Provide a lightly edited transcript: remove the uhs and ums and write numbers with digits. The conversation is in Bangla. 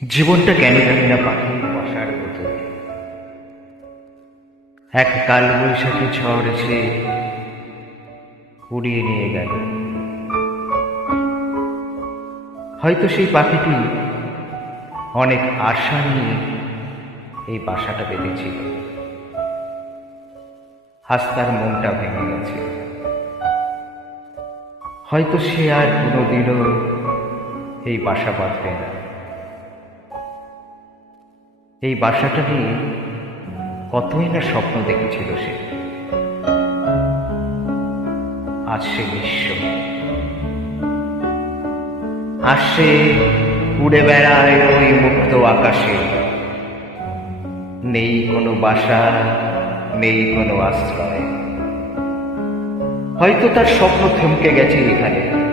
জীবনটা কেন জানি না পাখির বসার মতো। এক কালবৈশাখী ঝড় এসে উড়িয়ে নিয়ে গেল। হয়তো সেই পাখিটি অনেক আশা নিয়ে এই বাসাটা বেঁধেছিল, আজ তার মনটা ভেঙে গেছে। হয়তো সে আর কোনোদিনও এই বাসা বাঁধবে না। এই বাসাটা নিয়ে কতই না স্বপ্ন দেখেছিল সে, আজ সে নিঃস্ব। আজ সে উড়ে বেড়ায় ওই মুক্ত আকাশে, নেই কোনো বাসা, নেই কোনো আশ্রয়। হয়তো তার স্বপ্ন থমকে গেছে এখানে।